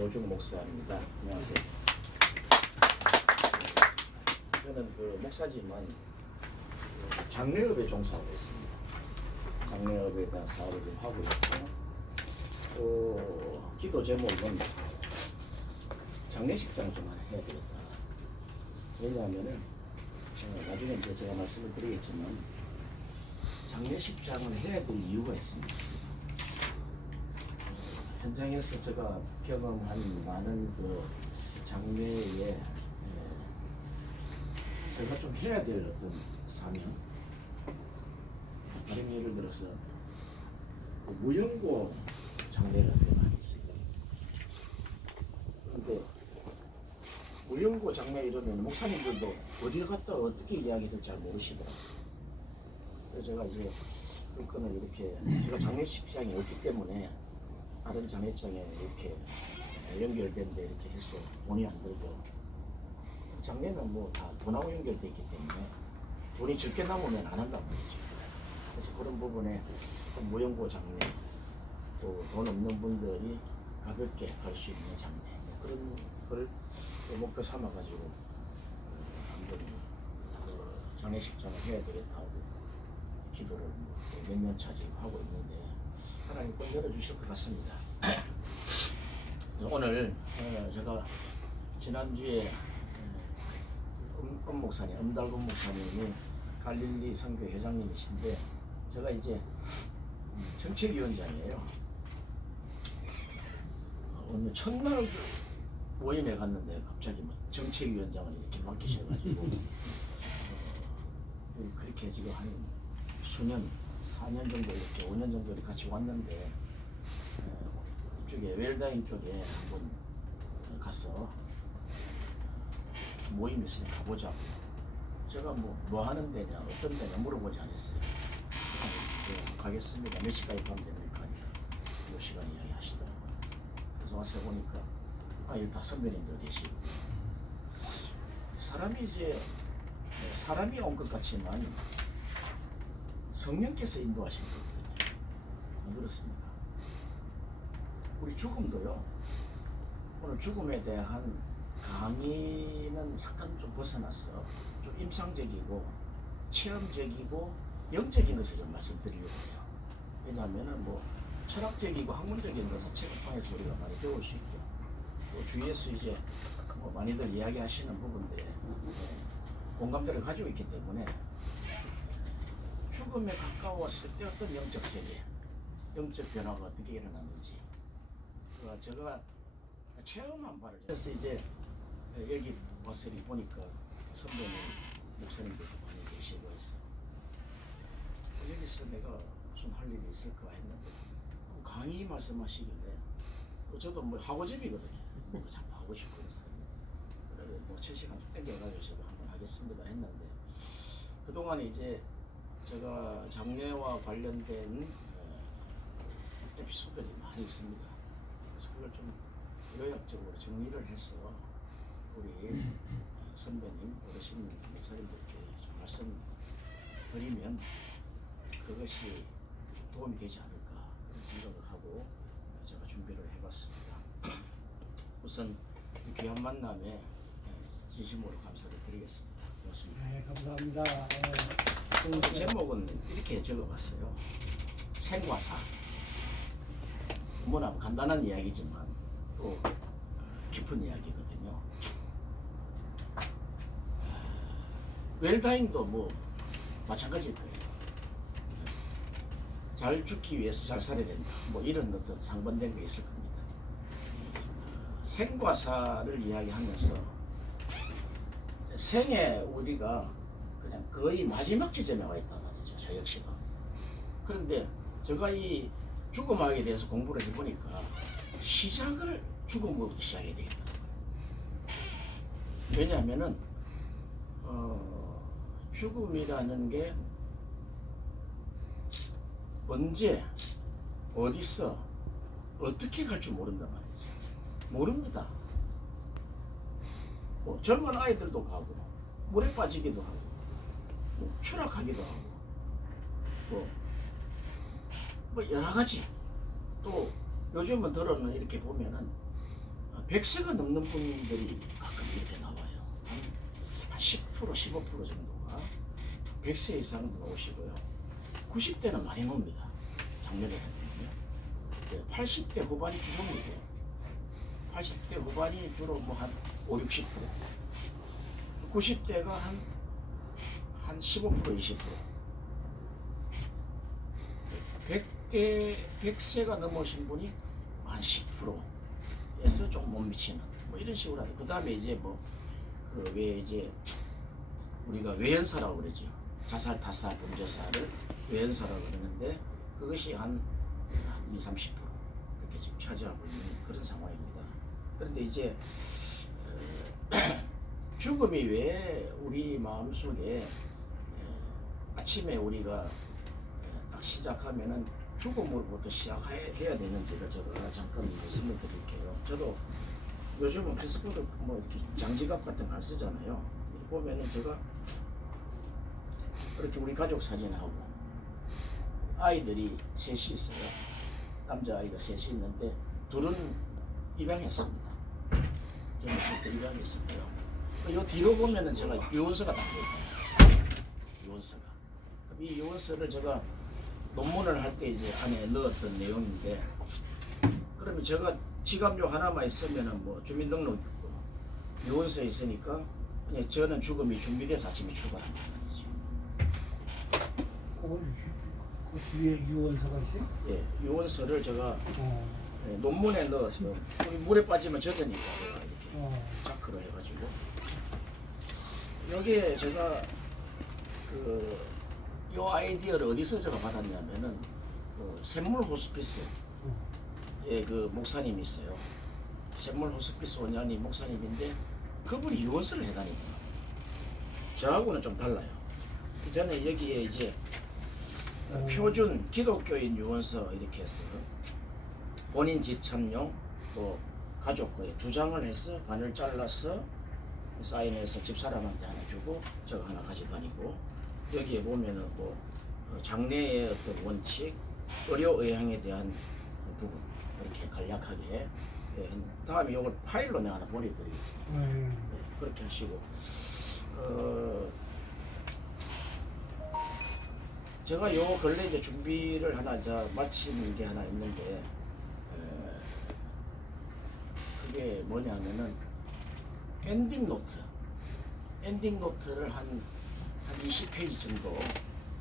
조중 목사입니다. 안녕하세요. 저는 목사지만 장례업에 종사하고 있습니다. 장례업에 대한 사업을 좀 하고 있고, 기도 제목은 장례식장 좀 해야 되겠다. 왜냐하면은 나중에 이제 제가 말씀을 드리겠지만 장례식장을 해야 될 이유가 있습니다. 현장에서 제가 경험한 많은 장례에 제가 좀 해야 될 어떤 사명, 다른 예를 들어서 무연고 장례가 꽤 많이 있습니다. 그런데 무연고 장례 이러면 목사님들도 어디 갔다 어떻게 이야기를 잘 모르시더라고요. 그래서 제가 이제 그거는 이렇게 제가 장례식장이 없기 때문에 다른 장례장에 이렇게 연결된데 이렇게 해서 돈이 안 들고, 장례는 뭐 다 돈하고 연결돼 있기 때문에 돈이 적게 남으면 안 한단 말이죠. 그래서 그런 부분에 좀 무연고 장례, 또 돈 없는 분들이 가볍게 갈 수 있는 장례, 뭐 그런 걸 목표 삼아 가지고 한번 장례식장을 해야 되겠다고 기도를 몇 년 차 지금 하고 있는데 하나님 꼭 열어주실 것 같습니다. 오늘 제가 지난주에 목사님, 엄달군 목사님이 갈릴리 선교 회장님이신데 제가 이제 정책위원장이에요. 어느 첫날 모임에 갔는데 갑자기 뭐 정책위원장을 이렇게 맡기셔가지고 그렇게 지금 한 수년, 4년 정도 이렇게 5년 정도 이렇게 같이 왔는데 이쪽에 웰다인 쪽에 한번 가서 모임이 있으니 가보자고. 제가 뭐 하는 데냐, 어떤 데냐 물어보지 않았어요. 가겠습니다. 몇 시까지 가면 됩니까? 몇 시간 이야기 하시더라고요. 그래서 와서 보니까 여기 다 선배님들 계시고, 사람이 온 것 같지만 성령께서 인도하신 거거든요. 안 그렇습니까? 우리 죽음도요, 오늘 죽음에 대한 강의는 약간 좀 벗어나서 좀 임상적이고 체험적이고 영적인 것을 좀 말씀드리려고 해요. 왜냐하면은 뭐 철학적이고 학문적인 것은 책을 통해서 우리가 많이 배울 수 있고, 또 주위에서 이제 뭐 많이들 이야기하시는 부분들에 공감대를 가지고 있기 때문에 죽음에 가까웠을 때 어떤 영적 세계, 영적 변화가 어떻게 일어났는지 제가 체험한 바를, 그래서 이제 여기 와서 보니까 선배님, 목사님들도 많이 계시고 있어. 여기서 내가 무슨 할 일이 있을까 했는데 강의 말씀하시길래 저도 뭐 하고집이거든요. 참 하고 싶은 사람이. 그래서 뭐 7시간 좀 땡겨가지고 제가 한번 하겠습니다 했는데, 그동안에 이제 제가 장례와 관련된 에피소드들이 많이 있습니다. 그래서 그걸 좀 요약적으로 정리를 해서 우리 선배님, 어르신 목사님들께 좀 말씀드리면 그것이 도움이 되지 않을까 그런 생각을 하고 제가 준비를 해봤습니다. 우선 귀한 만남에 진심으로 감사를 드리겠습니다. 고맙습니다. 네, 감사합니다. 제목은 이렇게 적어봤어요. 생과 사. 뭐나 간단한 이야기지만 또 깊은 이야기거든요. 웰다잉도 뭐 마찬가지일 거예요. 잘 죽기 위해서 잘 살아야 된다. 뭐 이런 어떤 상반된 게 있을 겁니다. 생과 사를 이야기하면서 생에 우리가 그냥 거의 마지막 지점에 와 있단 말이죠. 저 역시도. 그런데 제가 이 죽음학에 대해서 공부를 해보니까 시작을 죽음으로부터 시작해야 되겠더라고요. 왜냐하면은 죽음이라는 게 언제, 어디서, 어떻게 갈 줄 모른단 말이죠. 모릅니다. 뭐 젊은 아이들도 가고, 물에 빠지기도 하고, 뭐 추락하기도 하고, 뭐 여러 가지. 또 요즘은 들어는 이렇게 보면은 100세가 넘는 분들이 가끔 이렇게 나와요. 한 10%, 15% 정도가 100세 이상 나오시고요. 90대는 많이 놉니다. 장례를 하면요. 80대 후반이 주종이고 80대 후반이 주로 뭐 한 5, 60%. 90대가 한 15%, 20%. 100세가 넘으신 분이 한 10%에서 좀 못 미치는 뭐 이런 식으로 하죠. 그 다음에 이제 뭐 그 왜 이제 우리가 외연사라고 그러죠. 자살, 타살, 범죄사를 외연사라고 그러는데 그것이 한 20, 30% 이렇게 지금 차지하고 있는 그런 상황입니다. 그런데 이제 죽음이 왜 우리 마음속에 아침에 우리가 딱 시작하면은 죽음으로부터 시작해야 되는지를 제가 잠깐 말씀을 드릴게요. 저도 요즘은 패스포드 뭐 이렇게 장지갑 같은 거 안 쓰잖아요. 보면은 제가 그렇게 우리 가족 사진하고 아이들이 셋이 있어요. 남자아이가 셋이 있는데 둘은 입양했습니다. 저는 그때 입양했었고요. 이 뒤로 보면은 제가 유언서가 담겨있어요. 유언서가. 이 유언서를 제가 논문을 할 때 이제 안에 넣었던 내용인데, 그러면 제가 지갑료 하나만 있으면은 뭐 주민등록 있고 유언서 있으니까 그냥 저는 죽음이 준비돼서 아침에 출발한다 말이죠. 그 뒤에 유언서가 있어요? 예, 유언서를 제가 논문에 넣어서 물에 빠지면 젖으니까 이렇게 자크로 해가지고 여기에 제가 요 아이디어를 어디서 제가 받았냐면은 샘물 호스피스에 그 목사님이 있어요. 샘물 호스피스 원장님 목사님인데 그분이 유언서를 해다니더라고요. 저하고는 좀 달라요. 저는 여기에 이제 표준 기독교인 유언서 이렇게 해서 본인 지참용 또 가족 거에 2장을 해서 반을 잘라서 사인해서 집사람한테 하나 주고 저거 하나 가져다니고, 여기에 보면은 뭐 장래의 어떤 원칙, 의료 의학에 대한 부분 이렇게 간략하게 다음에 이걸 파일로 내가 하나 보내드리겠습니다. 네, 그렇게 하시고 제가 요 근래 이제 준비를 하나 이제 마친 게 하나 있는데 그게 뭐냐면은 엔딩 노트를 한 20페이지 정도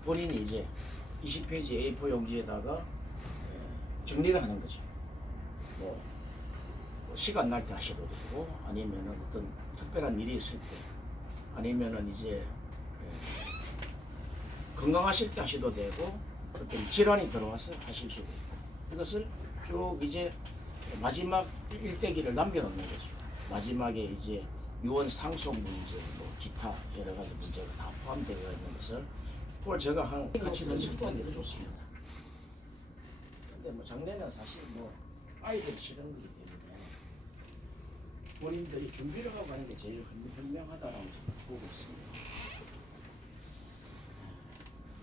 본인이 이제 20페이지 A4 용지에다가 정리를 하는 거죠. 뭐 시간 날 때 하셔도 되고 아니면은 어떤 특별한 일이 있을 때 아니면은 이제 건강하실 때 하셔도 되고 어떤 질환이 들어와서 하실 수도 있고, 이것을 쭉 이제 마지막 일대기를 남겨놓는 거죠. 마지막에 이제 유언 상속 문제, 뭐 기타 여러 가지 문제가 다 포함되어 있는 것을 그걸 제가 같이 연습하는 게 좋습니다. 근데 뭐 장례는 사실 뭐 아이들이 싫은 거기 때문에 본인들이 준비를 하고 가는 게 제일 현명하다라고 보고 있습니다.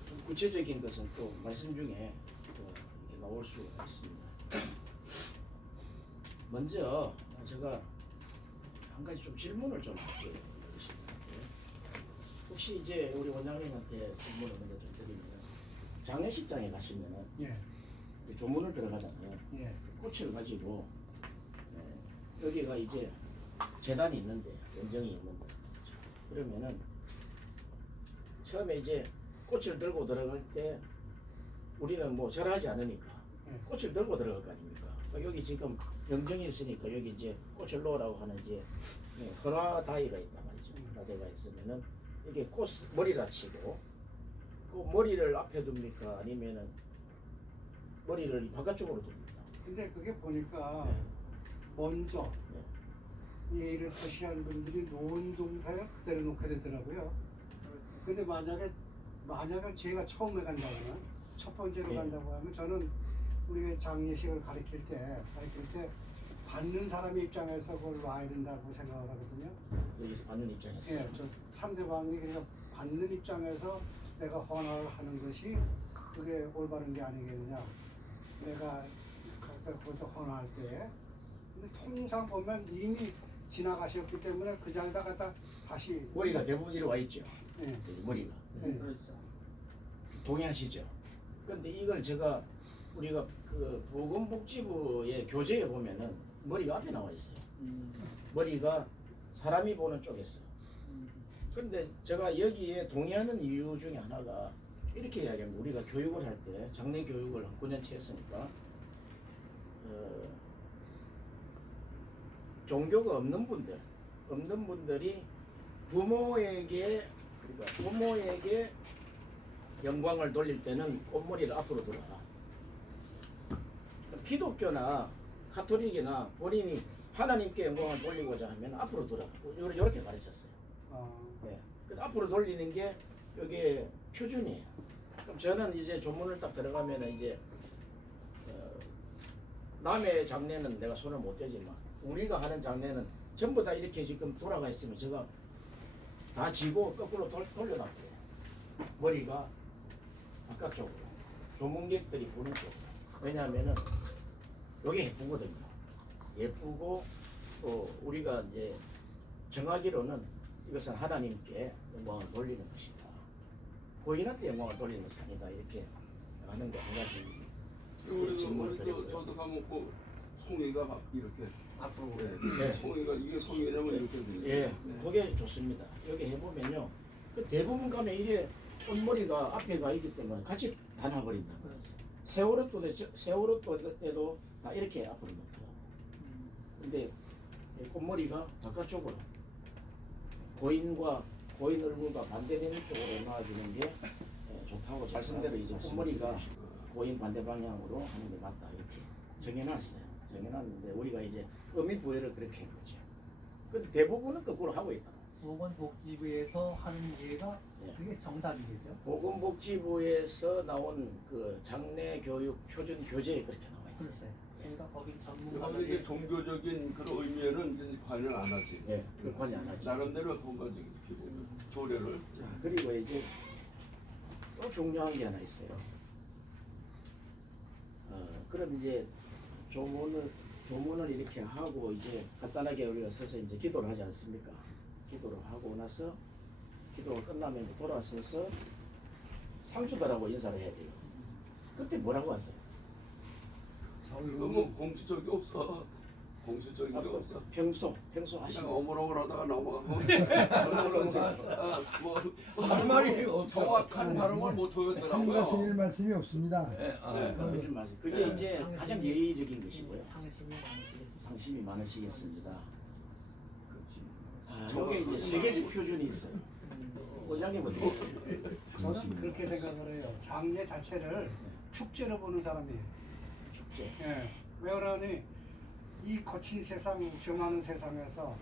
좀 구체적인 것은 또 말씀 중에 또 이렇게 나올 수가 있습니다. 먼저 제가 한 가지 좀 질문을 좀 할게요. 혹시 이제 우리 원장님한테 질문을 먼저 좀 드리면, 장례식장에 가시면은 조문을 들어가잖아요. 꽃을 가지고 여기가 이제 재단이 있는데, 연정이 있는데, 그러면은 처음에 이제 꽃을 들고 들어갈 때 우리는 뭐 절하지 않으니까 꽃을 들고 들어갈 거 아닙니까? 여기 지금 영정이 있으니까 여기 이제 꽃을 놓으라고 하는 이제 헌화다이가 있단 말이죠. 헌화다이가 있으면은 이게 꽃 머리라치고 그 머리를 앞에 둡니까 아니면은 머리를 바깥쪽으로 둡니까? 근데 그게 보니까 먼저 예의를 표시한 분들이 놓은 동사를 그대로 놓게 되더라고요. 근데 만약에 제가 처음에 간다거나 첫 번째로 간다고 하면 저는 우리가 장례식을 가르칠 때 받는 사람의 입장에서 그걸 놔야 된다고 생각을 하거든요. 여기서 받는 입장에서. 저 상대방이 그냥 받는 입장에서 내가 헌화를 하는 것이 그게 올바른 게 아니겠느냐. 내가 거기서 헌화할 때 근데 통상 보면 이미 지나가셨기 때문에 그 자리에다 갖다 다시 머리가 대부분 이리 와 있죠. 예. 그래서 머리가 예. 그렇죠. 동의하시죠. 근데 이걸 제가 우리가 그 보건복지부의 교재에 보면은 머리가 앞에 나와 있어요. 머리가 사람이 보는 쪽에서. 그런데 제가 여기에 동의하는 이유 중에 하나가 이렇게 이야기합니다. 우리가 교육을 할 때 장례 교육을 한 9년치 했으니까 종교가 없는 분들이 부모에게 그러니까 부모에게 영광을 돌릴 때는 꽃머리를 앞으로 들어라. 기독교나 가톨릭이나 본인이 하나님께 영광을 돌리고자 하면 앞으로 들어라. 이렇게 가르쳤어요. 네. 앞으로 돌리는 게 이게 표준이에요. 그럼 저는 이제 조문을 딱 들어가면은 이제 남의 장례는 내가 손을 못 대지만 우리가 하는 장례는 전부 다 이렇게 지금 돌아가 있으면 제가 다 지고 거꾸로 돌려놨대요. 머리가 바깥쪽으로 조문객들이 보는 쪽으로. 왜냐하면은 이게 예쁘거든요. 예쁘고 또 우리가 이제 정하기로는 이것은 하나님께 영광을 돌리는 것이다. 고인한테 영광을 돌리는 산이다. 이렇게 하는 거 한 가지. 우리도 저도 가먹고 송이가 막 이렇게 앞으로. 네. 송이가 이게 송이라면 이렇게 돼요. 예, 그게 좋습니다. 여기 해보면요. 그 대부분 가면 이게 꽃머리가 앞에 가 있기 때문에 같이 다 나버린다. 세월호 때도 다 이렇게 앞으로 놓더라고. 근데 이 꽃머리가 바깥쪽으로 고인 얼굴과 반대되는 쪽으로 놔주는 게 좋다고 말씀대로 이제 꽃머리가 고인 반대 방향으로 하는 게 맞다 이렇게 정해놨어요. 정해놨는데 우리가 이제 의미 부여를 그렇게 한 거죠. 근데 대부분은 거꾸로 하고 있다. 보건복지부에서 하는 예가 예. 그게 정답이겠죠. 보건복지부에서 나온 그 장례 교육 표준 교재에 그렇게 나와 있어요. 글쎄. 그러니까 거기 근데 전문가들이 이게 종교적인 그런 의미에는 이제 관여를 안 하지. 예, 그 관여 안 하죠. 나름대로 그런 거지 이렇게 보면 조례를. 자, 그리고 이제 또 중요한 게 하나 있어요. 그럼 이제 조문을 이렇게 하고 이제 간단하게 우리가 서서 이제 기도를 하지 않습니까? 기도를 하고 나서 기도가 끝나면 이제 돌아서서 상주들하고 인사를 해야 돼요. 그때 뭐라고 하세요? 너무 공식적이 없어. 공식적인 게 없어. 평소 그냥 하시는 어물어물하다가 넘어가고. 할 말이 없어. 정확한 발음을 못 상 같은 하겠더라고요. 일 말씀이 없습니다. 그런 말씀. 그게 네. 이제 가장 예의적인 것이고요. 상심이 많으시겠어요. 상심이 많으시겠습니다. 여기 이제 세계적 표준이 있어요. 원장님 어떻게 보세요? 저는 그렇게 생각을 해요. 장례 자체를 축제로 보는 사람이에요. 축제. 예. 왜 그러니 이 거친 세상, 수많은 세상에서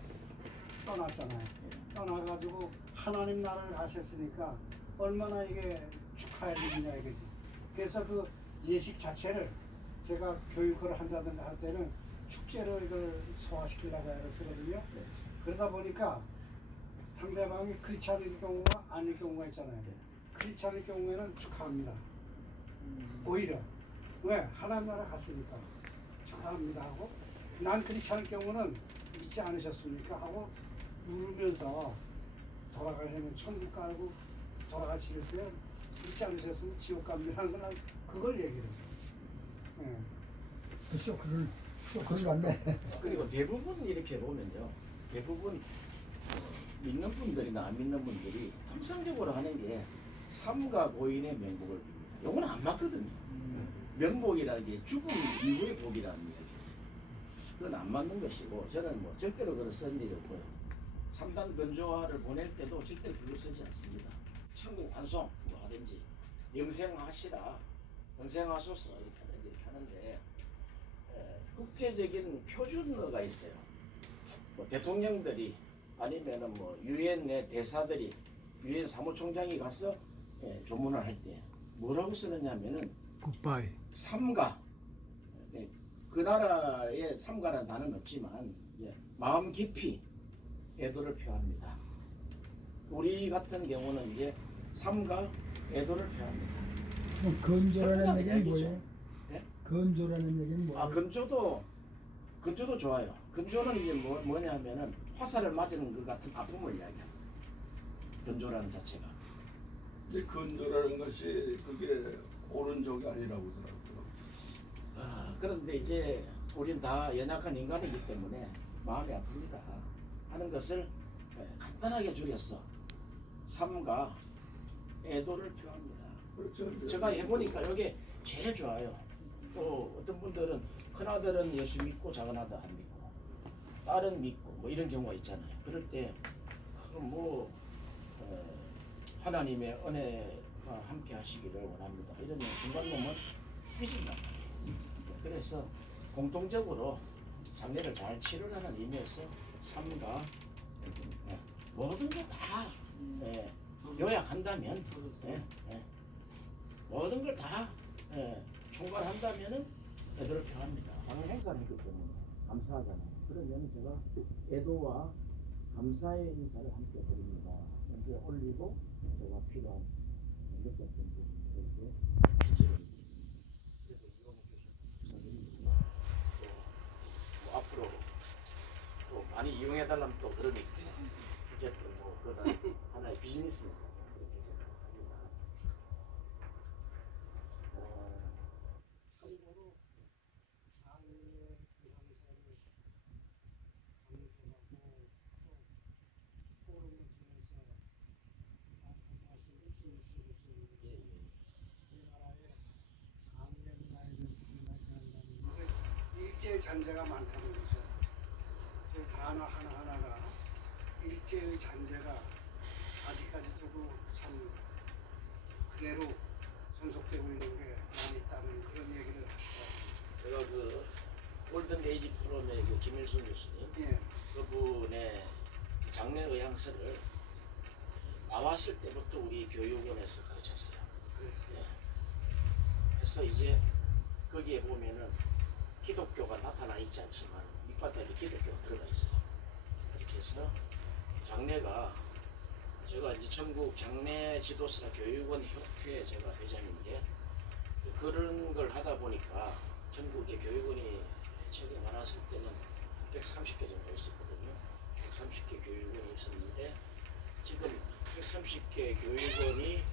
떠났잖아요. 떠나가지고 하나님 나라를 가셨으니까 얼마나 이게 축하해야 되느냐 이거지. 그래서 그 예식 자체를 제가 교육을 한다든가 할 때는 축제로 이걸 소화시키려고 애를 쓰거든요. 그러다 보니까 상대방이 그렇지 않을 경우가 아닐 경우가 있잖아요. 그렇지 않을 경우에는 축하합니다. 오히려 왜? 하나님 나라 갔으니까 축하합니다 하고 난 그렇지 않을 경우는 믿지 않으셨습니까? 하고 울면서 돌아가시면 천국 가고 돌아가실 때 믿지 않으셨으면 지옥 갑니다라는 걸 그걸 얘기를 해요. 예. 쇼크를 왔네. 그리고 대부분 이렇게 보면요. 대부분 믿는 분들이나 안 믿는 분들이 통상적으로 하는 게 삼가 고인의 명복을 빕니다. 요건 안 맞거든요. 명복이라는 게 죽음 이후의 복이라는 이야기. 그건 안 맞는 것이고 저는 뭐 절대로 그걸 쓴 일이 없고요. 3단 건조화를 보낼 때도 절대로 그걸 쓰지 않습니다. 천국 환송 뭐 하든지 영생하시라 영생하소서 이렇게 하든지 이렇게 하는데 국제적인 표준어가 있어요. 뭐 대통령들이 아니면은 뭐 유엔 내 대사들이 유엔 사무총장이 가서 조문을 할 때 뭐라고 쓰느냐면은 굿바이. 삼가 그 나라에 삼가라는 단어는 없지만 마음 깊이 애도를 표합니다. 우리 같은 경우는 이제 삼가 애도를 표합니다. 그럼 건조라는 설명하는 얘기는 이야기죠. 뭐예요? 예? 건조라는 얘기는 뭐예요? 건조도 근조도 좋아요. 근조는 이제 뭐냐면은 화살을 맞는 것 같은 아픔을 이야기합니다. 근조라는 자체가. 이제 근조라는 것이 그게 오른쪽이 아니라고 그러더라고요. 그런데 이제 우린 다 연약한 인간이기 때문에 마음이 아픕니다. 하는 것을 간단하게 줄여서 삶과 애도를 표합니다. 그렇죠. 제가 해보니까 이게 제일 좋아요. 또 어떤 분들은 큰아들은 예수 믿고 작은아들 안 믿고 딸은 믿고 뭐 이런 경우가 있잖아요. 그럴 때 뭐 하나님의 은혜가 함께 하시기를 원합니다. 이런 순간 보면 삐진단 말이에요. 그래서 공통적으로 장례를 잘 치르라는 의미에서 삶과 모든 걸 다 요약한다면 모든 걸 다 총괄한다면은 애도를 표합니다. 방을 행사를 했기 때문에 감사하잖아요. 그러면 제가 애도와 감사의 인사를 함께 드립니다. 먼저 올리고 제가 필요한 느꼈던 부분들을 이제 지지를 그래서 이용해 주셔서 감사드립니다. 또 앞으로 또 많이 이용해 달라면 또 그러니까 어쨌든 뭐 그건 하나의 비즈니스니까 그렇게 생각합니다. 참고로 장례 비상사를 강조하고 또 포럼을 통해서 말씀을 주셨는데 우리나라에 장례 문화를 중요시한다는 것은 일제의 잔재가 많다는 거죠. 그 단어 하나하나가 일제의 잔재가 아직까지도 참 그대로 존속되고 있는 게 많이 있다는 그런 얘기를 하시더라고요. 제가 그 골든 에이지 프로그램의 그 김일순 교수님 예. 그분의 장례 의향서를 나왔을 때부터 우리 교육원에서 가르쳤어요. 네. 그래서 이제 거기에 보면은 기독교가 나타나 있지 않지만 밑바닥에 기독교가 들어가 있어요. 이렇게 해서 장례가 제가 이제 전국 장례 지도사 교육원 협회 제가 회장인데 그런 걸 하다 보니까 전국에 교육원이 처음에 많았을 때는 130개 정도 있었거든요. 130개 교육원이 있었는데 지금 130개 교육원이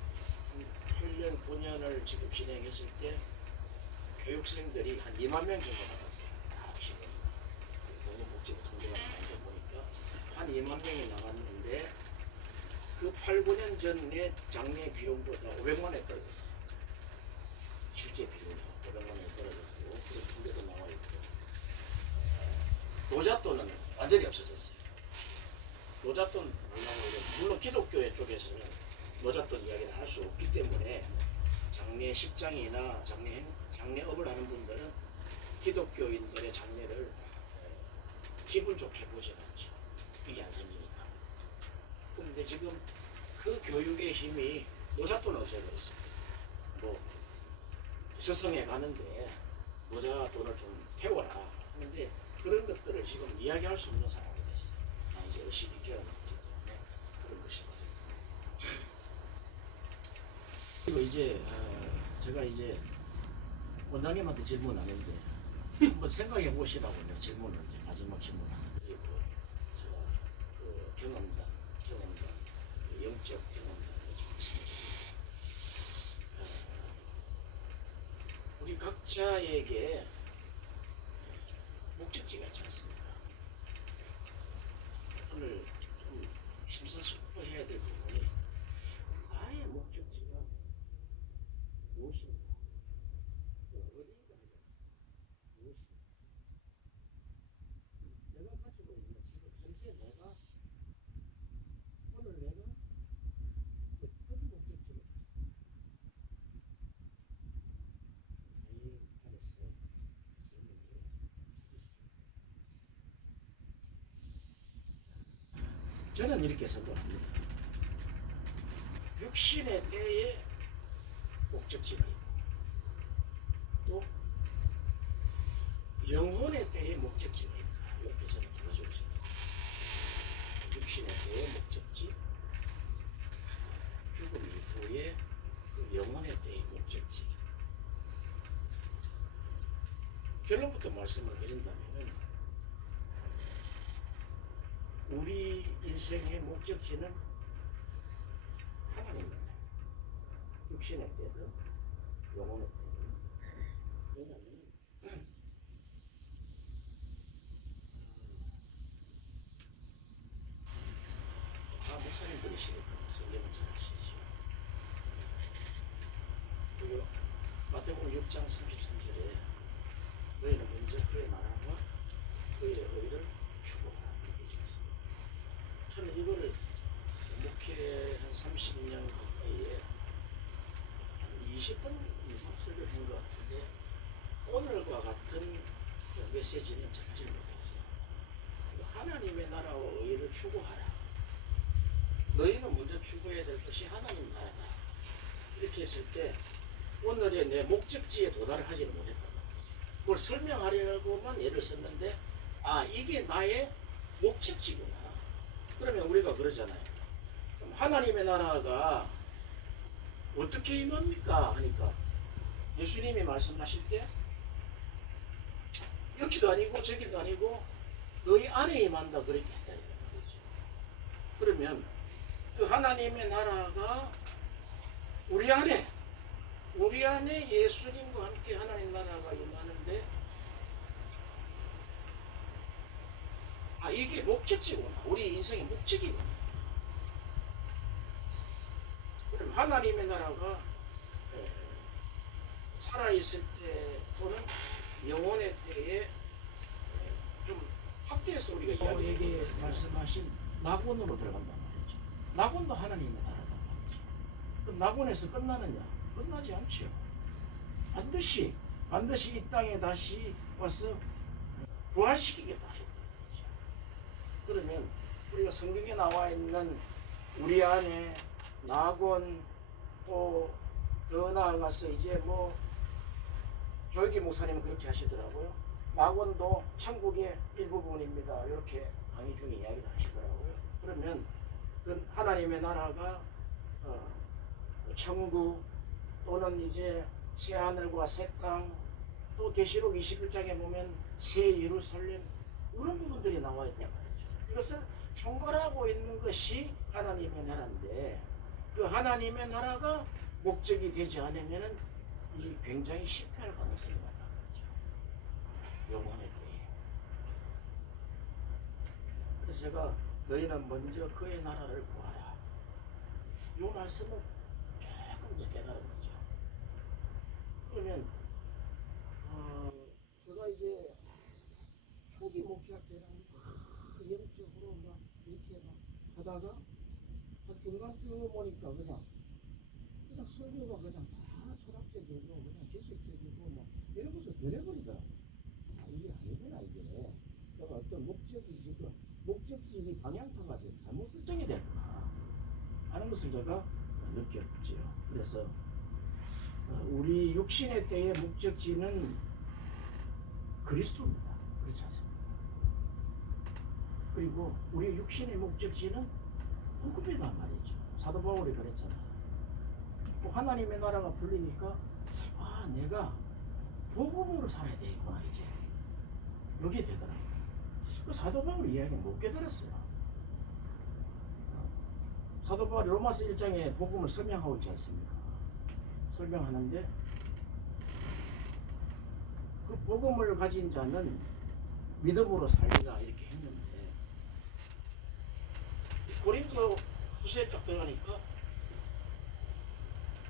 한 8년, 9년을 지금 진행했을 때 교육생들이 한 2만 명 정도 나갔어요. 다 합치면 보건복지부 통계가 나온 거 보니까 한 2만 명이 나갔는데 그 8, 9년 전에 장례 비용보다 500만 원에 떨어졌어요. 실제 비용이 500만 원에 떨어졌고 그런 통계도 나와 있고 노잣돈은 완전히 없어졌어요. 노잣돈 달라고 물론 기독교회 쪽에서는 노잣돈 이야기를 할 수 없기 때문에 장례식장이나 장례업을 하는 분들은 기독교인들의 장례를 기분 좋게 보지 않죠. 이게 안 생기니까. 그런데 지금 그 교육의 힘이 노잣돈 없어졌어요. 뭐 저성에 가는데 노잣돈을 좀 태워라 하는데 그런 것들을 지금 이야기할 수 없는 상황이 됐어요. 이제 의식이 깨어났기 때문에 그런 것이거든요. 그리고 이제 제가 이제 원장님한테 질문하는데 한번 생각해 보시라고 내가 질문을 이제 마지막 질문 하나 드리고 제가 그 경험담 영적 경험담을 좀 말씀드립니다. 우리 각자에게 목적지가 있지 않습니까? 오늘 좀 심사숙고해야 될 부분이 나의 목적지가 무엇인가? 어디가 무엇인가? 내가 가지고 있는 지금 현재 내가 오늘 내가 어떤 목적지를 자유 안에서 설명을 드리겠습니다. 저는 이렇게 생각합니다. 육신의 때에 목적지가 있고 또 영혼의 때에 목적지가 있다. 이렇게 저는 가지고 있습니다. 육신의 때의 목적지, 죽음 이후에 그 영혼의 때의 목적지. 결론부터 말씀을 드린다면 우리 인생의 목적지는 하나님입니다. 육신의 때든 영혼의 때든. 왜냐하면 목사님들이시니까 성경을 잘 아시죠. 그리고 마태복음 6장 33절에 너희는 먼저 그의 나라와 그의 의를 추구하라 이렇게 적었습니다. 저는 이거를 목회한 30년 가까이에 한 20번 이상 설교한 것 같은데 오늘과 같은 메시지는 전하지 못했어요. 하나님의 나라와 의를 추구하라. 너희는 먼저 추구해야 될 것이 하나님 나라다. 이렇게 했을 때 오늘의 내 목적지에 도달을 하지는 못했단 말이죠. 그걸 설명하려고만 예를 썼는데 아 이게 나의 목적지구나. 그러면 우리가 그러잖아요. 그럼 하나님의 나라가 어떻게 임합니까? 하니까 예수님이 말씀하실 때 여기도 아니고 저기도 아니고 너희 안에 임한다 그렇게 했다 말이죠. 그러면 그 하나님의 나라가 우리 안에 예수님과 함께 하나님 나라가 임하는데 아 이게 목적지구나. 우리 인생의 목적이구나. 그럼 하나님의 나라가 살아있을 때 또는 영혼의 때에 좀 확대해서 우리가 여기 말씀하신 낙원으로 들어간단 말이죠. 낙원도 하나님의 나라단 말이죠. 그럼 낙원에서 끝나느냐? 끝나지 않죠. 반드시 이 땅에 다시 와서 부활시키겠다 하셨단 말이죠. 그러면 우리가 성경에 나와 있는 우리 안에 낙원 또 더 나아가서 이제 뭐 조혁기 목사님은 그렇게 하시더라고요. 낙원도 천국의 일부분입니다. 이렇게 강의 중에 이야기를 하시더라고요. 그러면 그 하나님의 나라가 천국 또는 이제 새 하늘과 새 땅 또 계시록 21장에 보면 새 예루살렘 이런 부분들이 나와 있단 말이죠. 이것을 총괄하고 있는 것이 하나님의 나라인데 그 하나님의 나라가 목적이 되지 않으면은 이 굉장히 실패할 가능성이 많다는 거죠. 영혼의 때에. 그래서 제가 너희는 먼저 그의 나라를 구하라. 이 말씀을 조금 더 깨달은 거죠. 그러면 제가 이제 초기 목회할 때는 영적으로 막 이렇게 막 하다가 한 중간쯤 오니까 그냥 설교가 그냥 다 철학적이고 그냥 지식적이고 뭐 이런 것을 변해버리더라고요. 아 이게 아니구나 이게. 그러니까 어떤 목적이 지금 목적지이 방향타가 지금 잘못 설정이 됐구나 하는 것을 제가 느꼈죠. 그래서 우리 육신의 때의 목적지는 그리스도입니다. 그렇지 않습니까? 그리고 우리 육신의 목적지는 복음이란 말이죠. 사도 바울이 그랬잖아요. 또 하나님의 나라가 불리니까 아 내가 복음으로 살아야 되겠구나 이제 여기에 되더라고요. 그 사도 바울 이야기는 못 깨달았어요. 사도 바울이 로마서 1장에 복음을 설명하고 있지 않습니까? 설명하는데 그 복음을 가진 자는 믿음으로 살리라 이렇게 했는데 고린도 후서에 딱 들어가니까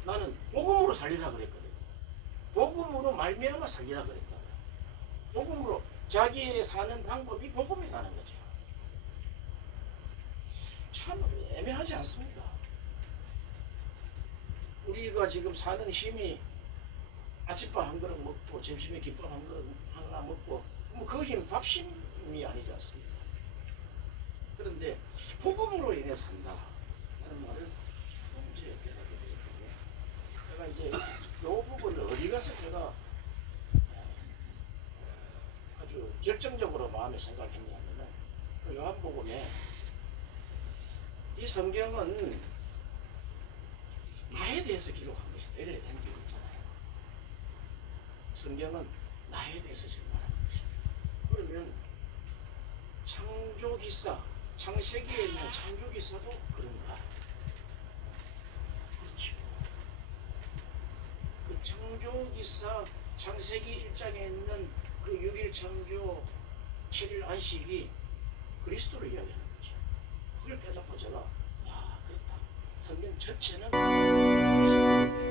나는 복음으로 살리라 그랬거든. 복음으로 말미암아 살리라 그랬다. 복음으로 자기의 사는 방법이 복음이라는 거죠. 참 애매하지 않습니까? 우리가 지금 사는 힘이 아침밥 한 그릇 먹고 점심에 김밥 한 그릇 하나 먹고 뭐 그 힘 밥심이 아니지 않습니까? 그런데 복음으로 인해 산다 하는 말을 이제 깨닫게 되거든요. 제가 이제 이 부분을 어디 가서 제가 아주 결정적으로 마음에 생각했냐면은 그 요한복음에 이 성경은 나에 대해서 기록한 것이다 이래 한 적이 있잖아요. 성경은 나에 대해서 지금 말하는 것이다. 그러면 창조 기사 창세기에 있는 창조기사도 그런가? 그렇죠. 그 창조기사 창세기 1장에 있는 그 6일 창조 7일 안식이 그리스도를 이야기하는 거죠. 그걸 깨닫고 제가 와 그렇다. 성경 전체는 그리스도를